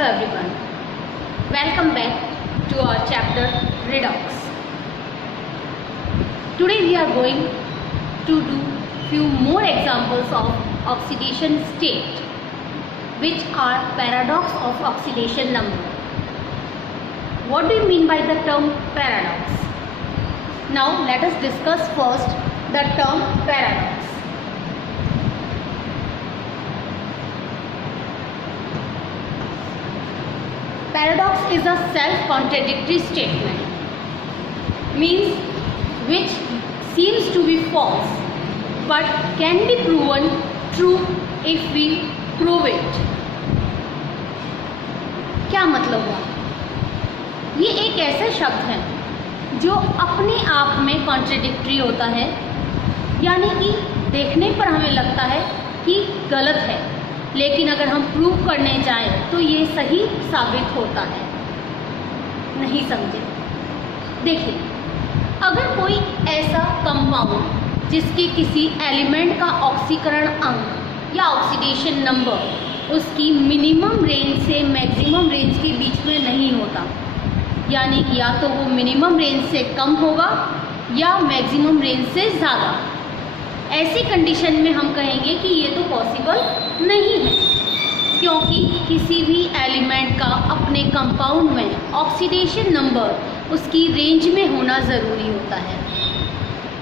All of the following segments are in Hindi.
Hello everyone, welcome back to our chapter Redox. Today we are going to do few more examples of oxidation state, which are paradox of oxidation number. What do you mean by the term paradox? Now let us discuss first the term paradox. Paradox is a self-contradictory statement, means which seems to be false but can be proven true if we prove it. क्या मतलब हुआ? ये एक ऐसा शब्द है जो अपने आप में कॉन्ट्रडिक्टरी होता है, यानी कि देखने पर हमें लगता है कि गलत है, लेकिन अगर हम प्रूव करने जाएं तो ये सही साबित होता है। नहीं समझे? देखिए, अगर कोई ऐसा कंपाउंड जिसके किसी एलिमेंट का ऑक्सीकरण अंक या ऑक्सीडेशन नंबर उसकी मिनिमम रेंज से मैक्सिमम रेंज के बीच में नहीं होता, यानी या तो वो मिनिमम रेंज से कम होगा या मैक्सिमम रेंज से ज़्यादा, ऐसी कंडीशन में हम कहेंगे कि ये तो पॉसिबल नहीं है, क्योंकि किसी भी एलिमेंट का अपने कंपाउंड में ऑक्सीडेशन नंबर उसकी रेंज में होना ज़रूरी होता है।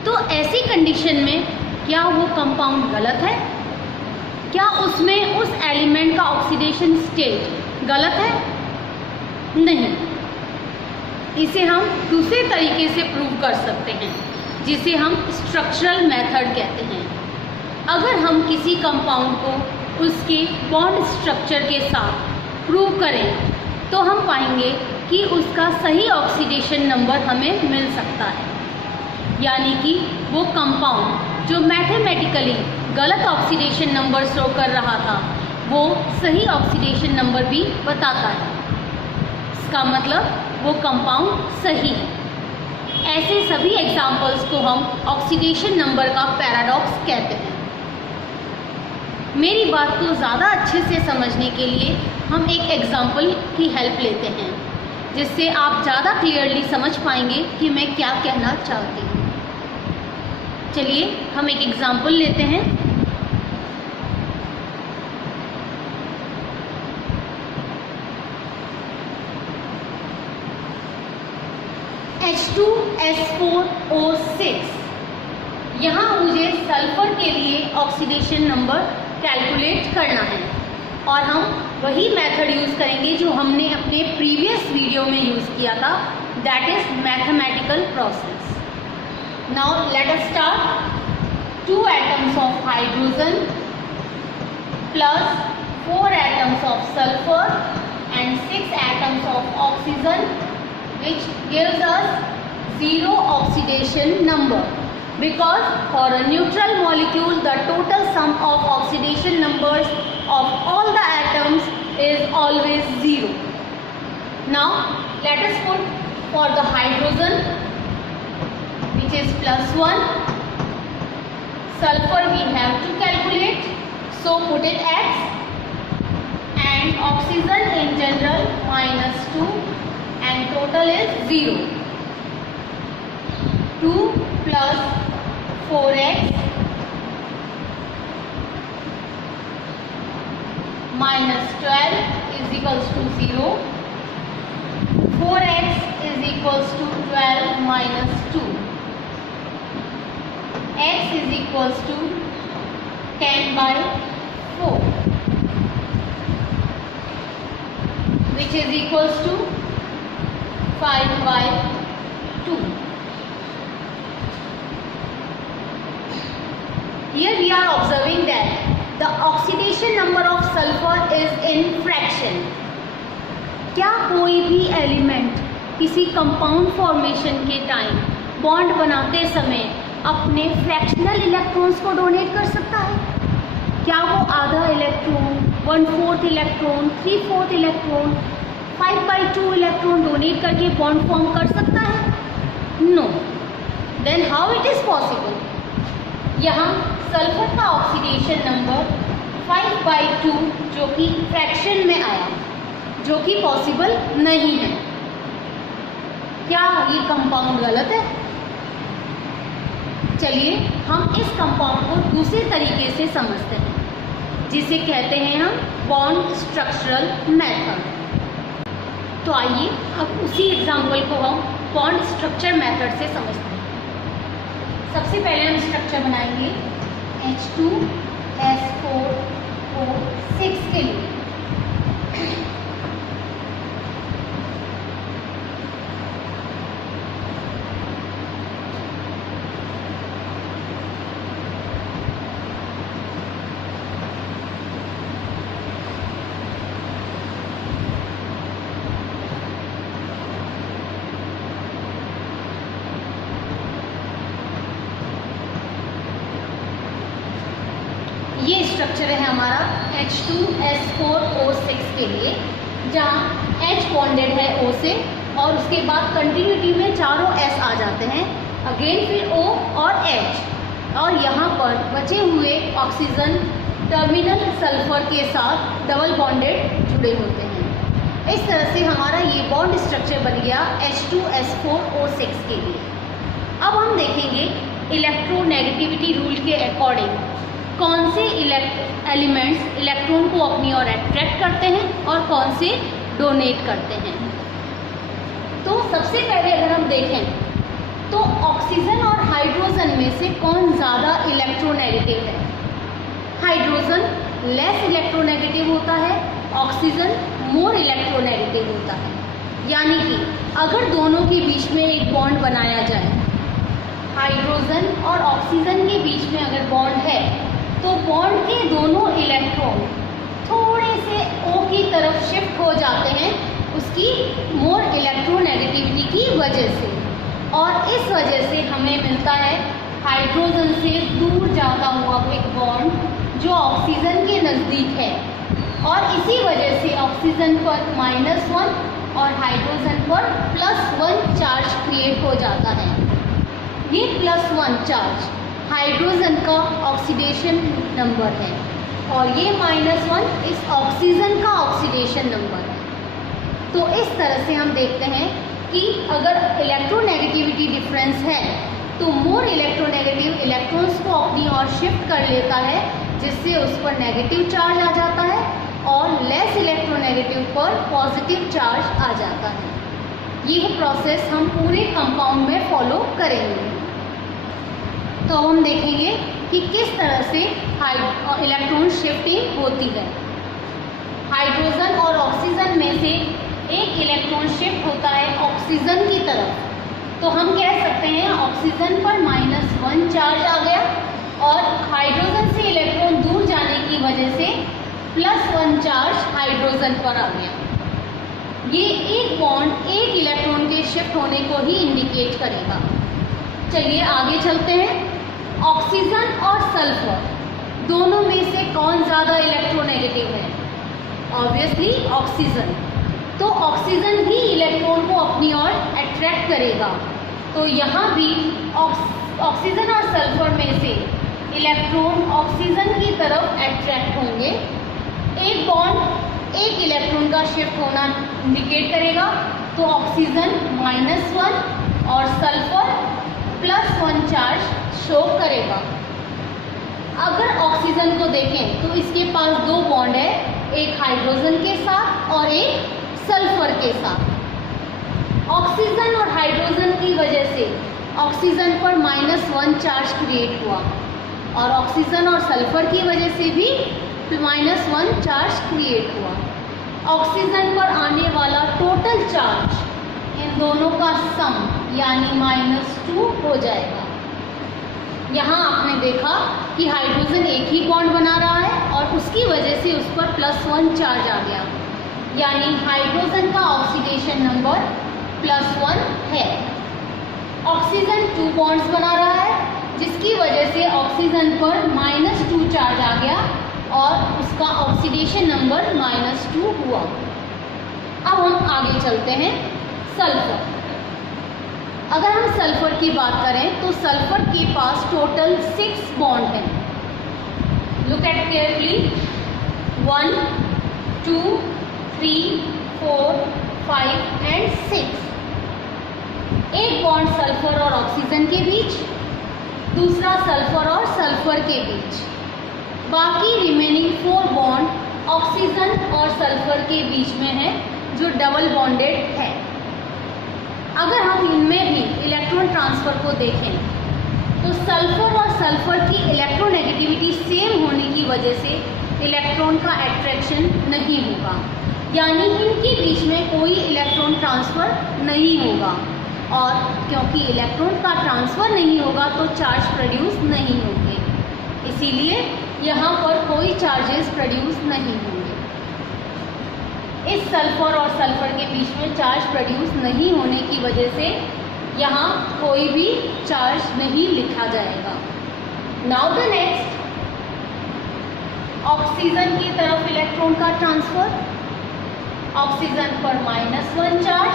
तो ऐसी कंडीशन में क्या वो कंपाउंड गलत है? क्या उसमें उस एलिमेंट का ऑक्सीडेशन स्टेट गलत है? नहीं। इसे हम दूसरे तरीके से प्रूव कर सकते हैं, जिसे हम स्ट्रक्चरल मेथड कहते हैं। अगर हम किसी कंपाउंड को उसके बॉन्ड स्ट्रक्चर के साथ प्रूव करें तो हम पाएंगे कि उसका सही ऑक्सीडेशन नंबर हमें मिल सकता है, यानी कि वो कंपाउंड जो मैथमेटिकली गलत ऑक्सीडेशन नंबर शो कर रहा था वो सही ऑक्सीडेशन नंबर भी बताता है। इसका मतलब वो कंपाउंड सही है। ऐसे सभी एग्जाम्पल्स को हम ऑक्सीडेशन नंबर का पैराडॉक्स कहते हैं। मेरी बात को ज़्यादा अच्छे से समझने के लिए हम एक एग्जाम्पल की हेल्प लेते हैं, जिससे आप ज़्यादा क्लियरली समझ पाएंगे कि मैं क्या कहना चाहती हूँ। चलिए हम एक एग्जाम्पल लेते हैं। H2S4O6, यहाँ मुझे सल्फर के लिए ऑक्सीडेशन नंबर कैलकुलेट करना है और हम वही मेथड यूज़ करेंगे जो हमने अपने प्रीवियस वीडियो में यूज़ किया था, that is mathematical process. Now let us start. 2 atoms of hydrogen plus 4 atoms of sulfur and 6 atoms of oxygen, which gives us 0 oxidation number, because for a neutral molecule the total sum of oxidation numbers of all the atoms is always 0. Now let us put for the hydrogen, which is +1, sulfur we have to calculate, so put it X, and oxygen in general -2, and total is 0. 2 plus 4x minus 12 is equals to 0. 4x is equals to 12 minus 2. X is equals to 10 by 4, which is equals to 5 by 2. Here we are observing that the oxidation number of sulfur is in fraction. क्या कोई भी एलिमेंट किसी कंपाउंड फॉर्मेशन के टाइम बॉन्ड बनाते समय अपने फ्रैक्शनल इलेक्ट्रॉन्स को डोनेट कर सकता है? क्या वो आधा electron, 1/4 electron, 3/4 electron, 5/2 electron donate करके बॉन्ड फॉर्म कर सकता है? No. Then how it is possible? यहाँ सल्फर का ऑक्सीडेशन नंबर 5/2 जो कि फ्रैक्शन में आया, जो कि पॉसिबल नहीं है। क्या ये कंपाउंड गलत है? चलिए हम इस कंपाउंड को दूसरे तरीके से समझते हैं, जिसे कहते हैं हम बॉन्ड स्ट्रक्चरल मेथड। तो आइए अब उसी एग्जाम्पल को हम बॉन्ड स्ट्रक्चर मेथड से समझते हैं। सबसे पहले हम स्ट्रक्चर बनाएंगे H2S4O6 के लिए। ये स्ट्रक्चर है हमारा H2S4O6 के लिए, जहाँ H बॉन्डेड है O से और उसके बाद कंटिन्यूटी में चारों S आ जाते हैं, अगेन फिर O और H, और यहाँ पर बचे हुए ऑक्सीजन टर्मिनल सल्फर के साथ डबल बॉन्डेड जुड़े होते हैं। इस तरह से हमारा ये बॉन्ड स्ट्रक्चर बन गया H2S4O6 के लिए। अब हम देखेंगे इलेक्ट्रोनेगेटिविटी रूल के अकॉर्डिंग कौन से एलिमेंट्स इलेक्ट्रॉन को अपनी ओर अट्रैक्ट करते हैं और कौन से डोनेट करते हैं। तो सबसे पहले अगर हम देखें तो ऑक्सीजन और हाइड्रोजन में से कौन ज़्यादा इलेक्ट्रोनेगेटिव है? हाइड्रोजन लेस इलेक्ट्रोनेगेटिव होता है, ऑक्सीजन मोर इलेक्ट्रोनेगेटिव होता है। यानी कि अगर दोनों के बीच में एक बॉन्ड बनाया जाए, हाइड्रोजन और ऑक्सीजन के बीच में अगर बॉन्ड है तो बॉन्ड के दोनों इलेक्ट्रॉन थोड़े से O की तरफ शिफ्ट हो जाते हैं उसकी मोर इलेक्ट्रोनेगेटिविटी की वजह से, और इस वजह से हमें मिलता है हाइड्रोजन से दूर जाता हुआ एक बॉन्ड जो ऑक्सीजन के नज़दीक है, और इसी वजह से ऑक्सीजन पर -1 और हाइड्रोजन पर +1 चार्ज क्रिएट हो जाता है। ये +1 चार्ज हाइड्रोजन का ऑक्सीडेशन नंबर है और ये -1 इस ऑक्सीजन का ऑक्सीडेशन नंबर है। तो इस तरह से हम देखते हैं कि अगर इलेक्ट्रोनेगेटिविटी डिफरेंस है तो मोर इलेक्ट्रोनेगेटिव इलेक्ट्रॉन्स को अपनी ओर शिफ्ट कर लेता है, जिससे उस पर नेगेटिव चार्ज आ जाता है, और लेस इलेक्ट्रोनेगेटिव पर पॉजिटिव चार्ज आ जाता है। यह प्रोसेस हम पूरे कंपाउंड में फॉलो करेंगे। तो अब हम देखेंगे कि किस तरह से इलेक्ट्रॉन शिफ्टिंग होती है। हाइड्रोजन और ऑक्सीजन में से एक इलेक्ट्रॉन शिफ्ट होता है ऑक्सीजन की तरफ, तो हम कह सकते हैं ऑक्सीजन पर -1 चार्ज आ गया, और हाइड्रोजन से इलेक्ट्रॉन दूर जाने की वजह से +1 चार्ज हाइड्रोजन पर आ गया। ये एक बॉन्ड एक इलेक्ट्रॉन के शिफ्ट होने को ही इंडिकेट करेगा। चलिए आगे चलते हैं। ऑक्सीजन और सल्फर दोनों में से कौन ज़्यादा इलेक्ट्रोनेगेटिव है? Obviously oxygen. तो ऑक्सीजन ही इलेक्ट्रॉन को अपनी ओर अट्रैक्ट करेगा, तो यहाँ भी ऑक्सीजन और सल्फर में से इलेक्ट्रॉन ऑक्सीजन की तरफ अट्रैक्ट होंगे। एक बॉन्ड एक इलेक्ट्रॉन का शिफ्ट होना इंडिकेट करेगा, तो ऑक्सीजन -1 और सल्फर +1 चार्ज शो करेगा। अगर ऑक्सीजन को देखें तो इसके पास 2 बॉन्ड है, एक हाइड्रोजन के साथ और एक सल्फर के साथ। ऑक्सीजन और हाइड्रोजन की वजह से ऑक्सीजन पर -1 चार्ज क्रिएट हुआ, और ऑक्सीजन और सल्फर की वजह से भी -1 चार्ज क्रिएट हुआ। ऑक्सीजन पर आने वाला टोटल चार्ज इन दोनों का सम यानी -2 हो जाएगा। यहाँ आपने देखा कि हाइड्रोजन एक ही बॉन्ड बना रहा है और उसकी वजह से उस पर +1 चार्ज आ गया, यानी हाइड्रोजन का ऑक्सीडेशन नंबर +1 है। ऑक्सीजन 2 बॉन्ड्स बना रहा है, जिसकी वजह से ऑक्सीजन पर -2 चार्ज आ गया और उसका ऑक्सीडेशन नंबर -2 हुआ। अब हम आगे चलते हैं। सल्फर, अगर हम सल्फर की बात करें तो सल्फर के पास टोटल 6 बॉन्ड हैं। Look at carefully, 1 2 3 4, 5 and 6। एक बॉन्ड सल्फर और ऑक्सीजन के बीच, दूसरा सल्फर और सल्फर के बीच। बाकी रिमेनिंग 4 बॉन्ड ऑक्सीजन और सल्फर के बीच में है, जो डबल बॉन्डेड है। अगर हम इनमें भी इलेक्ट्रॉन ट्रांसफर को देखें तो सल्फर और सल्फर की इलेक्ट्रोनेगेटिविटी सेम होने की वजह से इलेक्ट्रॉन का अट्रैक्शन नहीं होगा, यानी इनके बीच में कोई इलेक्ट्रॉन ट्रांसफ़र नहीं होगा। और क्योंकि इलेक्ट्रॉन का ट्रांसफ़र नहीं होगा तो चार्ज प्रोड्यूस नहीं होंगे, इसीलिए यहाँ पर कोई चार्जेस प्रोड्यूस नहीं होंगे। इस सल्फर और सल्फर के बीच में चार्ज प्रोड्यूस नहीं होने की वजह से यहाँ कोई भी चार्ज नहीं लिखा जाएगा। नाउ द नेक्स्ट, ऑक्सीजन की तरफ इलेक्ट्रॉन का ट्रांसफर। ऑक्सीजन पर -1 चार्ज,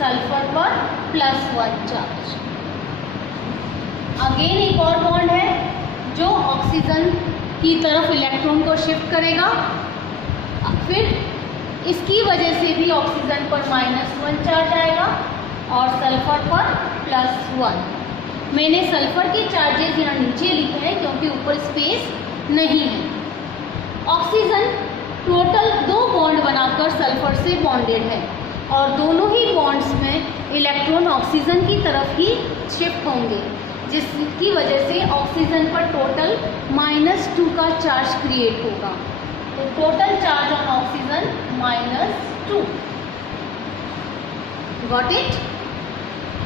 सल्फर पर +1 चार्ज। अगेन एक और बॉन्ड है जो ऑक्सीजन की तरफ इलेक्ट्रॉन को शिफ्ट करेगा, फिर इसकी वजह से भी ऑक्सीजन पर -1 चार्ज आएगा और सल्फर पर +1। मैंने सल्फर के चार्जेस यहाँ नीचे लिखे हैं क्योंकि ऊपर स्पेस नहीं है। ऑक्सीजन टोटल 2 बॉन्ड बनाकर सल्फर से बॉन्डेड है और दोनों ही बॉन्ड्स में इलेक्ट्रॉन ऑक्सीजन की तरफ ही शिफ्ट होंगे, जिसकी वजह से ऑक्सीजन पर टोटल -2 का चार्ज क्रिएट होगा। तो total charge on oxygen -2। Got it?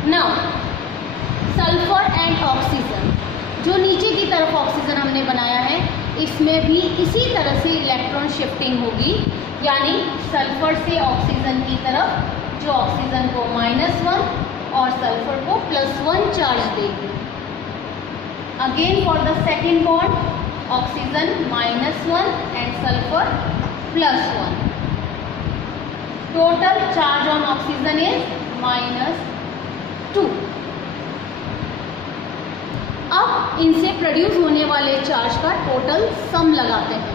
Now sulphur and oxygen, जो नीचे की तरफ ऑक्सीजन हमने बनाया है, इसमें भी इसी तरह से इलेक्ट्रॉन शिफ्टिंग होगी, यानी सल्फर से ऑक्सीजन की तरफ, जो ऑक्सीजन को -1 और सल्फर को +1 चार्ज देगी। Again for the second bond, oxygen -1 and sulphur +1। Total charge on oxygen is -2। अब इनसे प्रोड्यूस होने वाले चार्ज का टोटल सम लगाते हैं।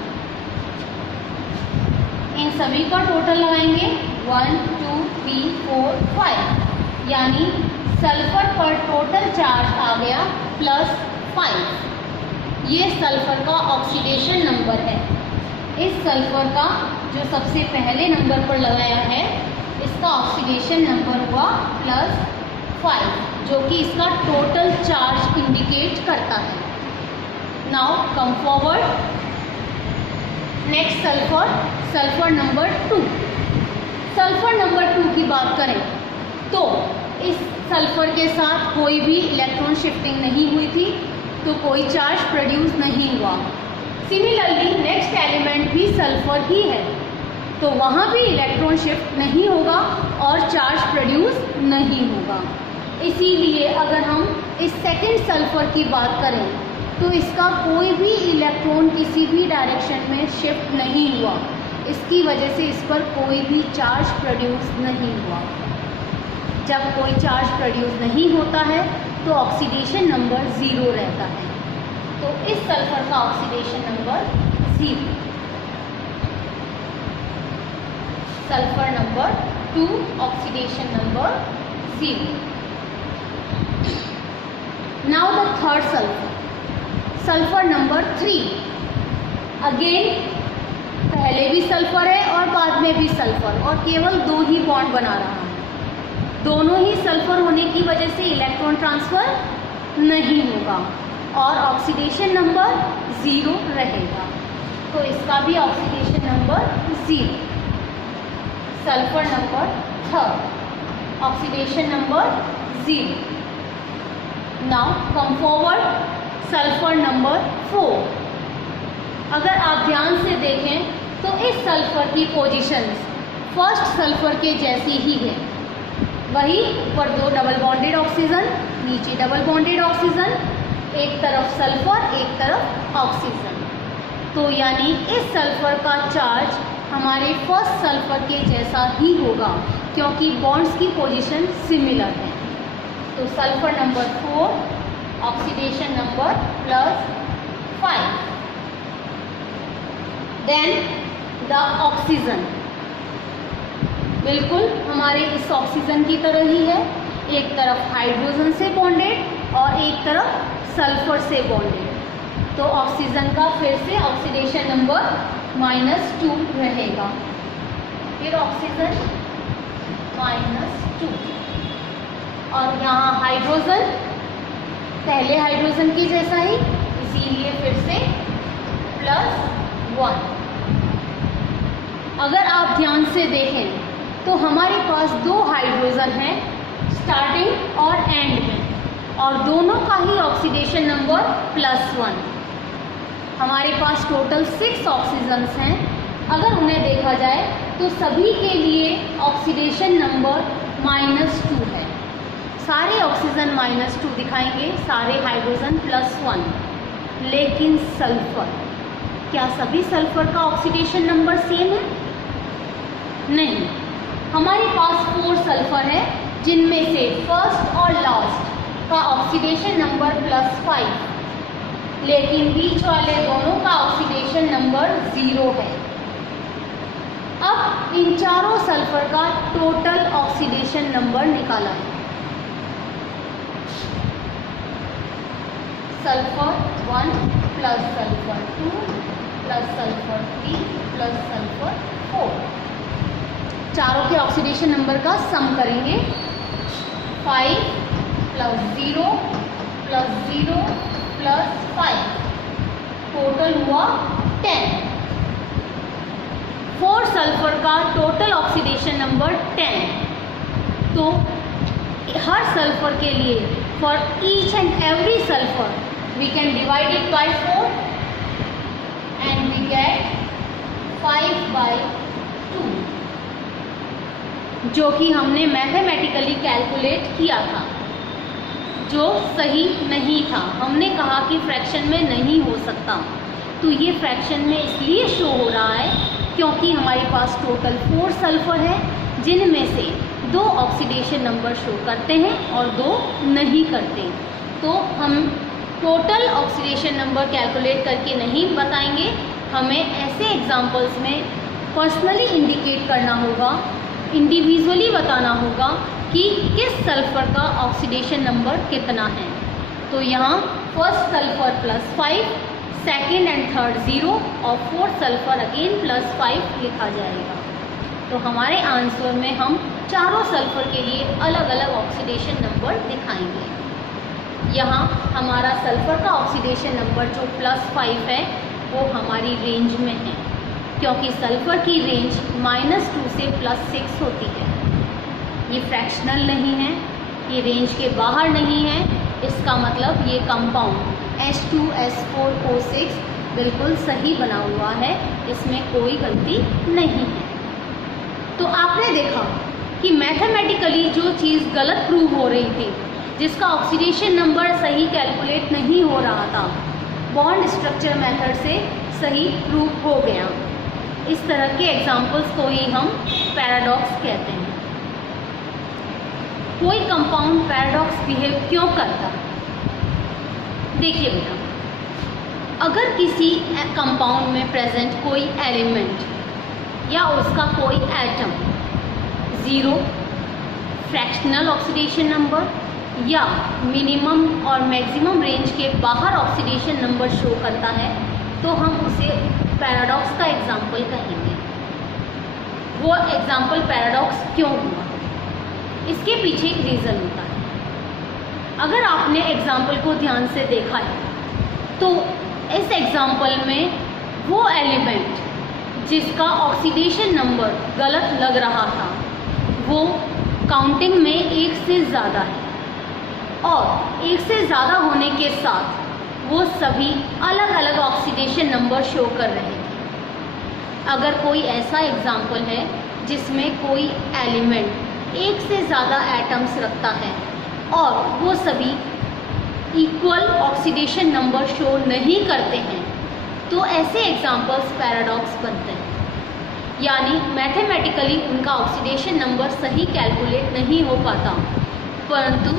इन सभी का टोटल लगाएंगे 1, 2, 3, 4, 5, यानी सल्फर पर टोटल चार्ज आ गया +5। ये सल्फर का ऑक्सीडेशन नंबर है। इस सल्फर का जो सबसे पहले नंबर पर लगाया है, इसका ऑक्सीडेशन नंबर हुआ +5, जो कि इसका टोटल चार्ज इंडिकेट करता है। Now come forward, next sulphur, sulphur number 2। Sulphur number 2 की बात करें तो इस सल्फर के साथ कोई भी इलेक्ट्रॉन शिफ्टिंग नहीं हुई थी, तो कोई चार्ज प्रोड्यूस नहीं हुआ। सिमिलरली नेक्स्ट एलिमेंट भी सल्फर ही है, तो वहाँ भी इलेक्ट्रॉन शिफ्ट नहीं होगा और चार्ज प्रोड्यूस नहीं होगा। इसीलिए अगर हम इस सेकंड सल्फर की बात करें तो इसका कोई भी इलेक्ट्रॉन किसी भी डायरेक्शन में शिफ्ट नहीं हुआ, इसकी वजह से इस पर कोई भी चार्ज प्रोड्यूस नहीं हुआ। जब कोई चार्ज प्रोड्यूस नहीं होता है तो ऑक्सीडेशन नंबर 0 रहता है, तो इस सल्फर का oxidation number 0। Sulphur number 2, oxidation number 0। Now the third sulphur, sulphur number 3। Again पहले भी सल्फर है और बाद में भी सल्फर, और केवल 2 ही बॉन्ड बना रहा है। दोनों ही सल्फर होने की वजह से इलेक्ट्रॉन ट्रांसफ़र नहीं होगा और ऑक्सीडेशन नंबर 0 रहेगा, तो इसका भी oxidation number 0। Sulphur number 3, oxidation number 0। Now come forward, sulphur number 4। अगर आप ध्यान से देखें तो इस सल्फर की पोजीशंस फर्स्ट सल्फर के जैसी ही है, वही ऊपर 2 डबल बॉन्डेड ऑक्सीजन, नीचे डबल बॉन्डेड ऑक्सीजन, एक तरफ सल्फर एक तरफ ऑक्सीजन। तो यानी इस सल्फर का चार्ज हमारे फर्स्ट सल्फर के जैसा ही होगा, क्योंकि बॉन्ड्स की पोजीशन सिमिलर है। तो sulphur number 4, oxidation number +5। Then the oxygen, बिल्कुल हमारे इस ऑक्सीजन की तरह ही है, एक तरफ हाइड्रोजन से बॉन्डेड और एक तरफ सल्फर से बॉन्डेड। तो ऑक्सीजन का फिर से ऑक्सीडेशन नंबर -2 रहेगा। फिर ऑक्सीजन -2 और यहाँ हाइड्रोजन पहले हाइड्रोजन की जैसा ही, इसीलिए फिर से +1। अगर आप ध्यान से देखें तो हमारे पास 2 हाइड्रोजन हैं स्टार्टिंग और एंड में, और दोनों का ही ऑक्सीडेशन नंबर +1। हमारे पास टोटल 6 ऑक्सीजन्स हैं। अगर उन्हें देखा जाए तो सभी के लिए ऑक्सीडेशन नंबर -2 है। सारे ऑक्सीजन -2 दिखाएंगे, सारे हाइड्रोजन +1। लेकिन सल्फर, क्या सभी सल्फर का ऑक्सीडेशन नंबर सेम है? नहीं। हमारे पास 4 सल्फर है, जिनमें से फर्स्ट और लास्ट का ऑक्सीडेशन नंबर +5, लेकिन बीच वाले दोनों का ऑक्सीडेशन नंबर 0 है। अब इन चारों सल्फर का टोटल ऑक्सीडेशन नंबर निकाला है। Sulphur 1 plus sulphur 2 plus sulphur 3 plus sulphur 4, चारों के ऑक्सीडेशन नंबर का सम करेंगे। 5 प्लस 0 प्लस 0 प्लस 5, टोटल हुआ 10। 4 सल्फर का टोटल ऑक्सीडेशन नंबर 10। तो हर सल्फर के लिए, for each and every sulphur, we can divide it by 4 and we get 5/2, जो कि हमने मैथमेटिकली कैलकुलेट किया था, जो सही नहीं था। हमने कहा कि फ्रैक्शन में नहीं हो सकता, तो ये फ्रैक्शन में इसलिए शो हो रहा है क्योंकि हमारे पास टोटल 4 सल्फर है, जिनमें से 2 ऑक्सीडेशन नंबर शो करते हैं और 2 नहीं करते। तो हम टोटल ऑक्सीडेशन नंबर कैलकुलेट करके नहीं बताएंगे, हमें ऐसे एग्जाम्पल्स में पर्सनली इंडिकेट करना होगा, इंडिविजुअली बताना होगा कि किस सल्फर का ऑक्सीडेशन नंबर कितना है। तो यहाँ first sulphur +5, second and third 0 और फोर्थ सल्फर अगेन +5 लिखा जाएगा। तो हमारे आंसर में हम चारों सल्फर के लिए अलग अलग ऑक्सीडेशन नंबर दिखाएंगे। यहाँ हमारा सल्फर का ऑक्सीडेशन नंबर जो +5 है वो हमारी रेंज में है, क्योंकि सल्फर की रेंज -2 से +6 होती है। ये फ्रैक्शनल नहीं है, ये रेंज के बाहर नहीं है। इसका मतलब ये कंपाउंड H2SO4 बिल्कुल सही बना हुआ है, इसमें कोई गलती नहीं है। तो आपने देखा कि मैथमेटिकली जो चीज़ गलत प्रूव हो रही थी, जिसका ऑक्सीडेशन नंबर सही कैलकुलेट नहीं हो रहा था, बॉन्ड स्ट्रक्चर मेथड से सही प्रूव हो गया। इस तरह के एग्जाम्पल्स को ही हम पैराडॉक्स कहते हैं। कोई कंपाउंड पैराडॉक्स बिहेव क्यों करता है? देखिए बेटा, अगर किसी कंपाउंड में प्रेजेंट कोई एलिमेंट या उसका कोई एटम 0 फ्रैक्शनल ऑक्सीडेशन नंबर या मिनिमम और मैक्सिमम रेंज के बाहर ऑक्सीडेशन नंबर शो करता है, तो हम उसे पैराडॉक्स का एग्जाम्पल कहेंगे। वो एग्जाम्पल पैराडॉक्स क्यों हुआ, इसके पीछे एक रीज़न होता है। अगर आपने एग्जाम्पल को ध्यान से देखा है तो इस एग्जाम्पल में वो एलिमेंट जिसका ऑक्सीडेशन नंबर गलत लग रहा था, वो काउंटिंग में 1 से ज़्यादा है, और 1 से ज़्यादा होने के साथ वो सभी अलग अलग ऑक्सीडेशन नंबर शो कर रहे थे। अगर कोई ऐसा एग्जाम्पल है जिसमें कोई एलिमेंट 1 से ज़्यादा एटम्स रखता है और वो सभी इक्वल ऑक्सीडेशन नंबर शो नहीं करते हैं, तो ऐसे एग्जाम्पल्स पैराडॉक्स बनते हैं। यानी मैथमेटिकली उनका ऑक्सीडेशन नंबर सही कैलकुलेट नहीं हो पाता, परंतु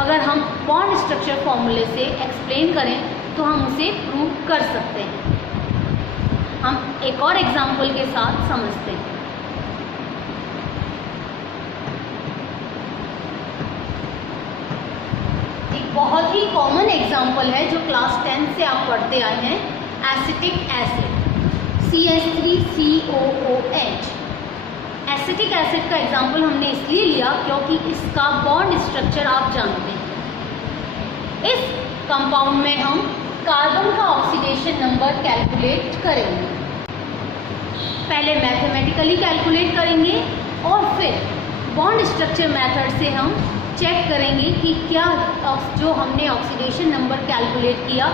अगर हम बॉन्ड स्ट्रक्चर फॉर्मूले से एक्सप्लेन करें तो हम उसे प्रूव कर सकते हैं। हम एक और एग्जाम्पल के साथ समझते हैं। बहुत ही कॉमन एग्जाम्पल है जो क्लास 10 से आप पढ़ते आए हैं, acetic acid CH3COOH। Acetic acid का एग्जाम्पल हमने इसलिए लिया क्योंकि इसका बॉन्ड स्ट्रक्चर आप जानते हैं। इस कंपाउंड में हम कार्बन का ऑक्सीडेशन नंबर कैलकुलेट करेंगे। पहले मैथमेटिकली कैलकुलेट करेंगे और फिर बॉन्ड स्ट्रक्चर मेथड से हम चेक करेंगे कि क्या जो हमने ऑक्सीडेशन नंबर कैलकुलेट किया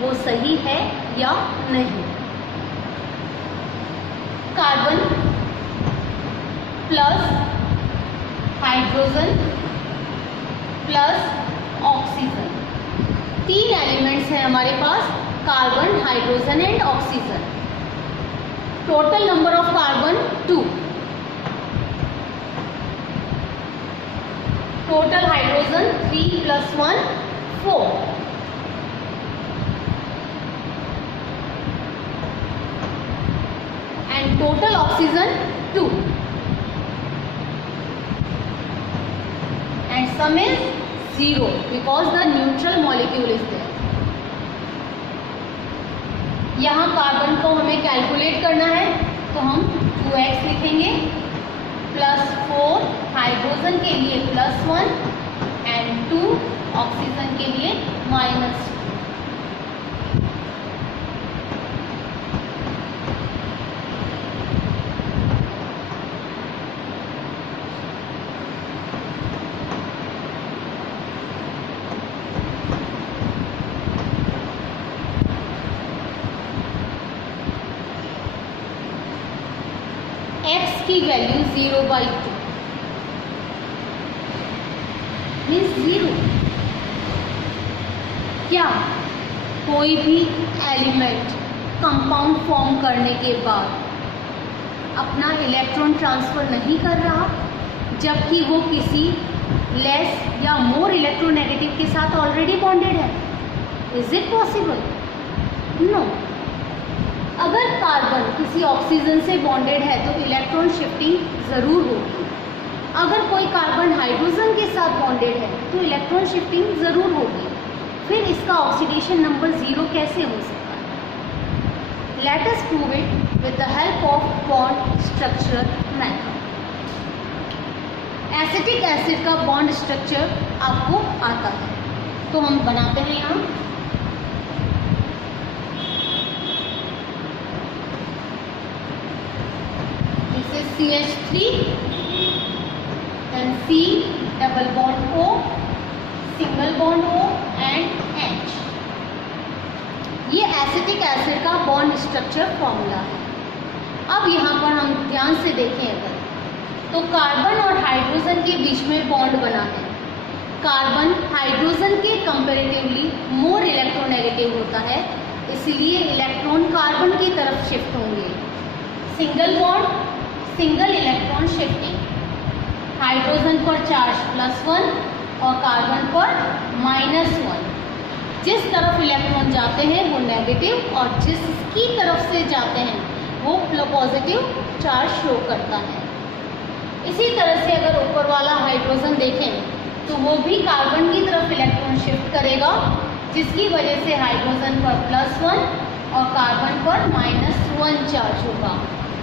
वो सही है या नहीं। Carbon plus hydrogen plus oxygen, 3 elements हैं हमारे पास, carbon, hydrogen and oxygen. Total number of carbon 2, total hydrogen 3 + 1 4, and total oxygen 2, and sum is 0 because the neutral molecule is there. यहाँ कार्बन को हमें कैलकुलेट करना है तो हम 2x लिखेंगे, +4 हाइड्रोजन के लिए +1 एंड 2 ऑक्सीजन के लिए -2। x की वैल्यू 0/2 मीन्स 0। क्या कोई भी एलिमेंट कंपाउंड फॉर्म करने के बाद अपना इलेक्ट्रॉन ट्रांसफ़र नहीं कर रहा जबकि वो किसी लेस या मोर इलेक्ट्रोनेगेटिव के साथ ऑलरेडी बॉन्डेड है? Is it possible? नो। अगर कार्बन किसी ऑक्सीजन से बॉन्डेड है तो इलेक्ट्रॉन शिफ्टिंग ज़रूर होगी। अगर कोई कार्बन हाइड्रोजन के साथ बॉन्डेड है तो इलेक्ट्रॉन शिफ्टिंग ज़रूर होगी। फिर इसका ऑक्सीडेशन नंबर 0 कैसे हो सकता है? Let us prove it with the help of bond structure method. Acetic acid का बॉन्ड स्ट्रक्चर आपको आता है तो हम बनाते हैं यहाँ। CH3 then C double bond O single bond O and H। ये एसिटिक एसिड का बॉन्ड स्ट्रक्चर फॉर्मूला है। अब यहाँ पर हम ध्यान से देखें अगर तो कार्बन और हाइड्रोजन के बीच में बॉन्ड बना है। कार्बन हाइड्रोजन के कंपैरेटिवली मोर इलेक्ट्रोनेगेटिव होता है, इसलिए इलेक्ट्रॉन कार्बन की तरफ शिफ्ट होंगे। Single bond single electron shifting, hydrogen पर चार्ज +1 और कार्बन पर -1। जिस तरफ इलेक्ट्रॉन जाते हैं वो नेगेटिव और जिसकी तरफ से जाते हैं वो पॉजिटिव चार्ज शो करता है। इसी तरह से अगर ऊपर वाला हाइड्रोजन देखें तो वो भी कार्बन की तरफ इलेक्ट्रॉन शिफ्ट करेगा, जिसकी वजह से हाइड्रोजन पर +1 और कार्बन पर -1 चार्ज होगा।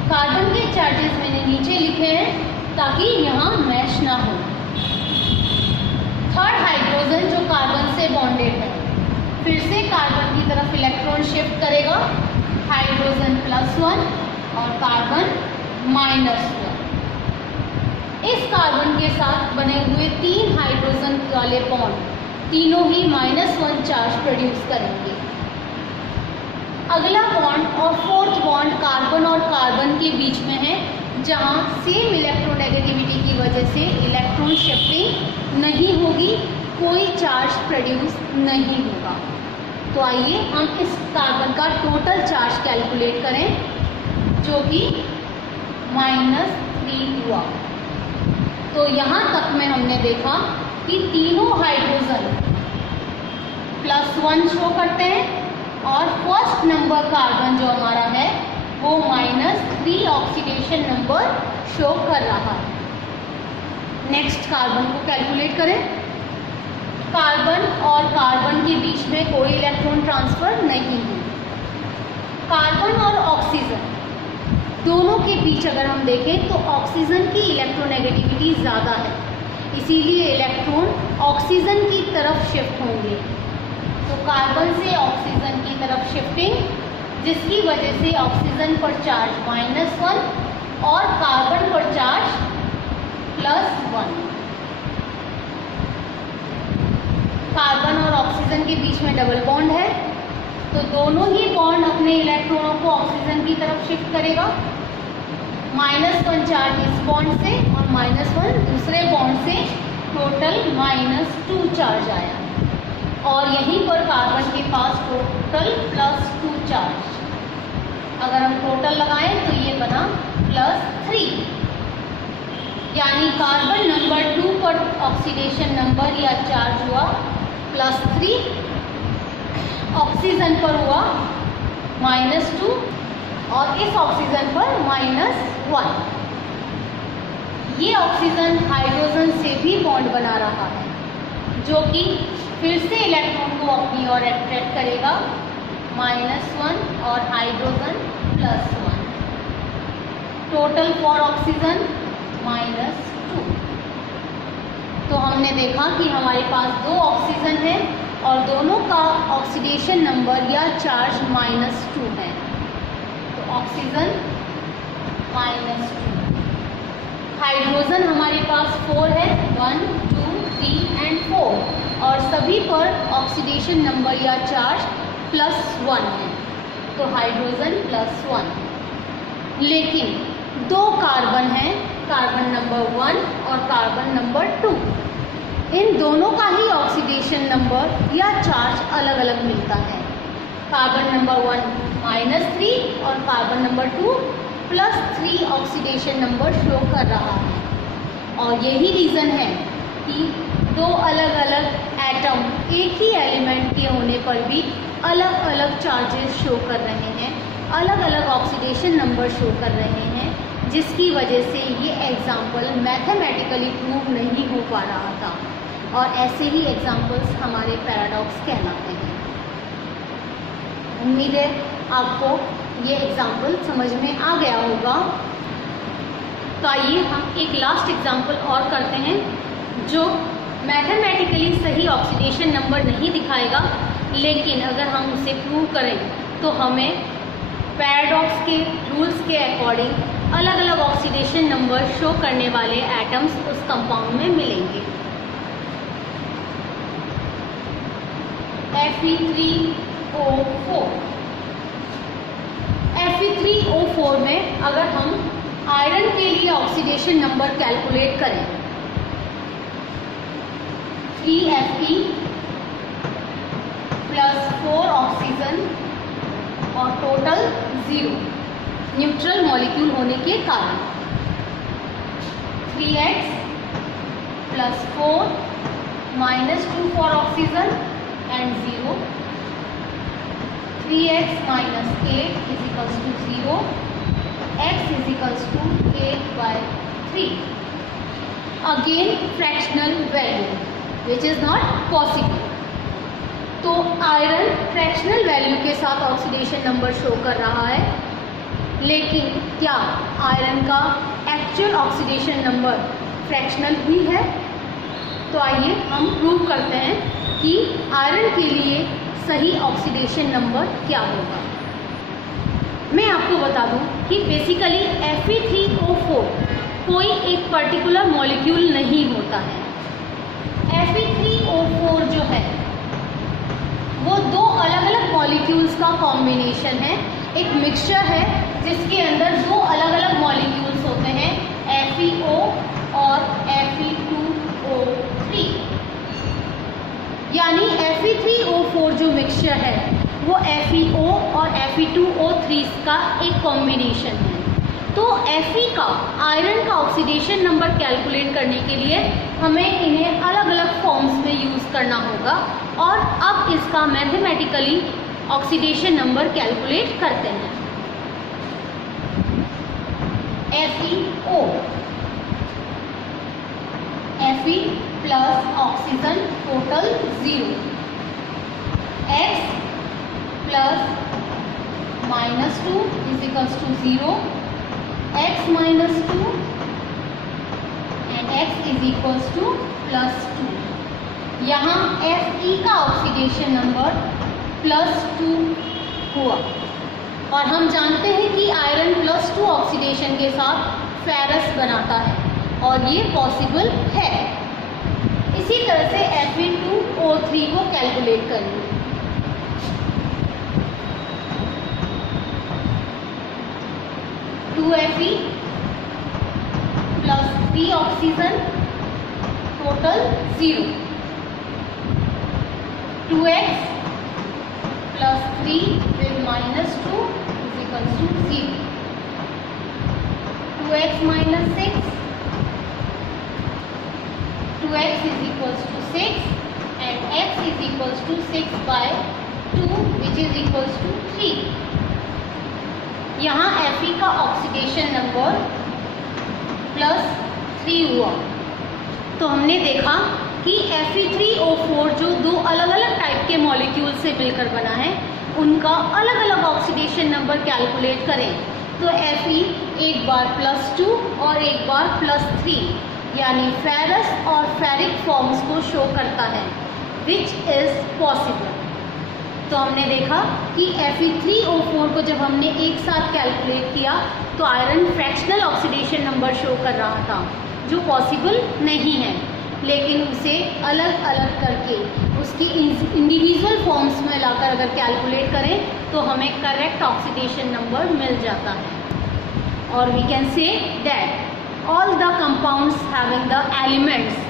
कार्बन के चार्जेस मैंने नीचे लिखे हैं ताकि यहाँ मैच ना हो। थर्ड हाइड्रोजन जो कार्बन से बॉन्डेड है फिर से कार्बन की तरफ इलेक्ट्रॉन शिफ्ट करेगा, हाइड्रोजन +1 और कार्बन -1। इस कार्बन के साथ बने हुए 3 हाइड्रोजन वाले बॉन्ड तीनों ही -1 चार्ज प्रोड्यूस करेंगे। अगला बॉन्ड और फोर्थ बॉन्ड कार्बन और कार्बन के बीच में है, जहाँ सेम इलेक्ट्रोनेगेटिविटी की वजह से इलेक्ट्रॉन शिफ्टिंग नहीं होगी, कोई चार्ज प्रोड्यूस नहीं होगा। तो आइए हम इस कार्बन का टोटल चार्ज कैलकुलेट करें जो कि -3 हुआ। तो यहाँ तक में हमने देखा कि तीनों हाइड्रोजन +1 शो करते हैं और फर्स्ट नंबर कार्बन जो हमारा है वो -3 ऑक्सीडेशन नंबर शो कर रहा है। नेक्स्ट कार्बन को कैलकुलेट करें। कार्बन और कार्बन के बीच में कोई इलेक्ट्रॉन ट्रांसफर नहीं है। कार्बन और ऑक्सीजन दोनों के बीच अगर हम देखें तो ऑक्सीजन की इलेक्ट्रोनेगेटिविटी ज़्यादा है, इसीलिए इलेक्ट्रॉन ऑक्सीजन की तरफ शिफ्ट होंगे। तो कार्बन से ऑक्सीजन की तरफ शिफ्टिंग, जिसकी वजह से ऑक्सीजन पर चार्ज -1 और कार्बन पर चार्ज +1। कार्बन और ऑक्सीजन के बीच में डबल बॉन्ड है, तो दोनों ही बॉन्ड अपने इलेक्ट्रॉनों को ऑक्सीजन की तरफ शिफ्ट करेगा। -1 चार्ज इस बॉन्ड से और -1 दूसरे बॉन्ड से, टोटल -2 चार्ज आया। और यहीं पर कार्बन के पास टोटल +2 चार्ज। अगर हम टोटल लगाएं तो ये बना +3, यानी कार्बन नंबर 2 पर ऑक्सीडेशन नंबर या चार्ज हुआ +3, ऑक्सीजन पर हुआ -2 और इस ऑक्सीजन पर -1। ये ऑक्सीजन हाइड्रोजन से भी बॉन्ड बना रहा है, जो कि फिर से इलेक्ट्रॉन को अपनी ओर अट्रैक्ट करेगा, -1 और हाइड्रोजन +1। Total for oxygen -2। तो हमने देखा कि हमारे पास 2 ऑक्सीजन है और दोनों का ऑक्सीडेशन नंबर या चार्ज -2 है। तो ऑक्सीजन -2। हाइड्रोजन हमारे पास 4 है, 1 2 3 एंड 4, और सभी पर ऑक्सीडेशन नंबर या चार्ज +1 है, तो हाइड्रोजन +1। लेकिन 2 कार्बन हैं, कार्बन नंबर 1 और कार्बन नंबर 2। इन दोनों का ही ऑक्सीडेशन नंबर या चार्ज अलग अलग मिलता है। कार्बन नंबर 1 -3 और carbon number 2 +3 oxidation number show कर रहा है। और यही रीज़न है कि 2 अलग अलग एटम एक ही एलिमेंट के होने पर भी अलग अलग चार्जेस शो कर रहे हैं, अलग अलग ऑक्सीडेशन नंबर शो कर रहे हैं, जिसकी वजह से ये एग्जाम्पल मैथमेटिकली प्रूव नहीं हो पा रहा था। और ऐसे ही एग्जाम्पल्स हमारे पैराडॉक्स कहलाते हैं। उम्मीद है आपको ये एग्जाम्पल समझ में आ गया होगा। तो आइए हम एक लास्ट एग्जाम्पल और करते हैं, जो मैथमेटिकली सही ऑक्सीडेशन नंबर नहीं दिखाएगा, लेकिन अगर हम उसे प्रूव करें तो हमें पैराडॉक्स के रूल्स के अकॉर्डिंग अलग अलग ऑक्सीडेशन नंबर शो करने वाले एटम्स उस कंपाउंड में मिलेंगे। Fe3O4। Fe3O4 में अगर हम आयरन के लिए ऑक्सीडेशन नंबर कैलकुलेट करें, 3Fe +4 ऑक्सीजन और टोटल 0 न्यूट्रल मॉलिक्यूल होने के कारण, 3X +4 -2 for oxygen and 0, 3x - 8 = 0, x = 8/3। Again fractional value which is not possible. तो आयरन फ्रैक्शनल वैल्यू के साथ ऑक्सीडेशन नंबर शो कर रहा है, लेकिन क्या आयरन का एक्चुअल ऑक्सीडेशन नंबर फ्रैक्शनल ही है? तो आइए हम प्रूव करते हैं कि आयरन के लिए सही ऑक्सीडेशन नंबर क्या होगा। मैं आपको बता दूं कि बेसिकली Fe3O4 कोई एक पर्टिकुलर मॉलिक्यूल नहीं होता है। Fe3O4 जो है वो 2 अलग अलग मॉलिक्यूल्स का कॉम्बिनेशन है, एक मिक्सचर है जिसके अंदर 2 अलग अलग मॉलिक्यूल्स होते हैं, FeO और Fe2O3। यानी Fe3O4 जो मिक्सचर है वो FeO और Fe2O3 का एक कॉम्बिनेशन है। तो Fe का आयरन का ऑक्सीडेशन नंबर कैलकुलेट करने के लिए हमें इन्हें अलग अलग फॉर्म्स में यूज़ करना होगा, और अब इसका मैथमेटिकली ऑक्सीडेशन नंबर कैलकुलेट करते हैं। FeO Fe plus oxygen total 0, x plus -2 is equals to 0, x minus 2 and x is equals to +2। यहाँ Fe का ऑक्सीडेशन नंबर +2 हुआ और हम जानते हैं कि आयरन +2 ऑक्सीडेशन के साथ फेरस बनाता है और ये पॉसिबल है। इसी तरह से Fe2O3 को कैलकुलेट करेंगे। Fe plus 3 oxygen total 0, 2x plus 3 with -2 is equals to 0, 2x minus 6, 2x is equals to 6 and x is equals to 6 by 2 which is equals to 3। यहाँ Fe का ऑक्सीडेशन नंबर +3 हुआ तो हमने देखा कि Fe3O4 जो दो अलग अलग टाइप के मॉलिक्यूल से मिलकर बना है उनका अलग अलग ऑक्सीडेशन नंबर कैलकुलेट करें तो Fe एक बार +2 और एक बार +3 यानी फेरस और फेरिक फॉर्म्स को शो करता है विच इज़ पॉसिबल। तो हमने देखा कि Fe3O4 को जब हमने एक साथ कैलकुलेट किया तो iron fractional oxidation number show कर रहा था जो पॉसिबल नहीं है, लेकिन उसे अलग अलग करके उसकी इंडिविजुअल फॉर्म्स में लाकर अगर कैलकुलेट करें तो हमें करेक्ट ऑक्सीडेशन नंबर मिल जाता है। और we can say that all the compounds having the elements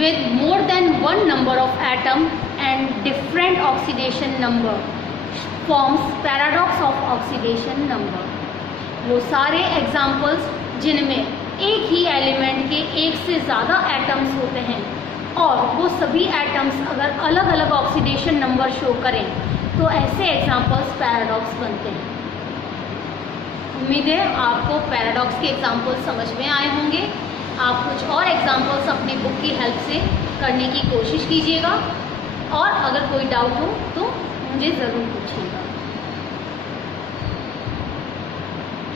with more than one number of atom and different oxidation number forms paradox of oxidation number। वो सारे एग्जाम्पल्स जिनमें एक ही एलिमेंट के एक से ज़्यादा एटम्स होते हैं और वो सभी एटम्स अगर अलग अलग ऑक्सीडेशन नंबर शो करें तो ऐसे एग्जाम्पल्स पैराडॉक्स बनते हैं। उम्मीद है आपको पैराडॉक्स के एग्जाम्पल्स समझ में आए होंगे। आप कुछ और एग्जाम्पल्स अपनी बुक की हेल्प से करने की कोशिश कीजिएगा और अगर कोई डाउट हो तो मुझे ज़रूर पूछिएगा।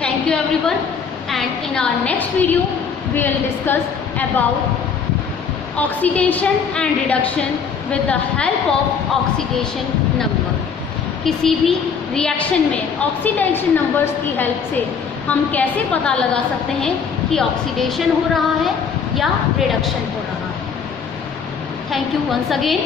Thank you everyone and in our next video we will discuss about oxidation and reduction with the help of oxidation number. किसी भी रिएक्शन में ऑक्सीडेशन नंबर्स की हेल्प से हम कैसे पता लगा सकते हैं कि ऑक्सीडेशन हो रहा है या रिडक्शन हो रहा है। Thank you once again.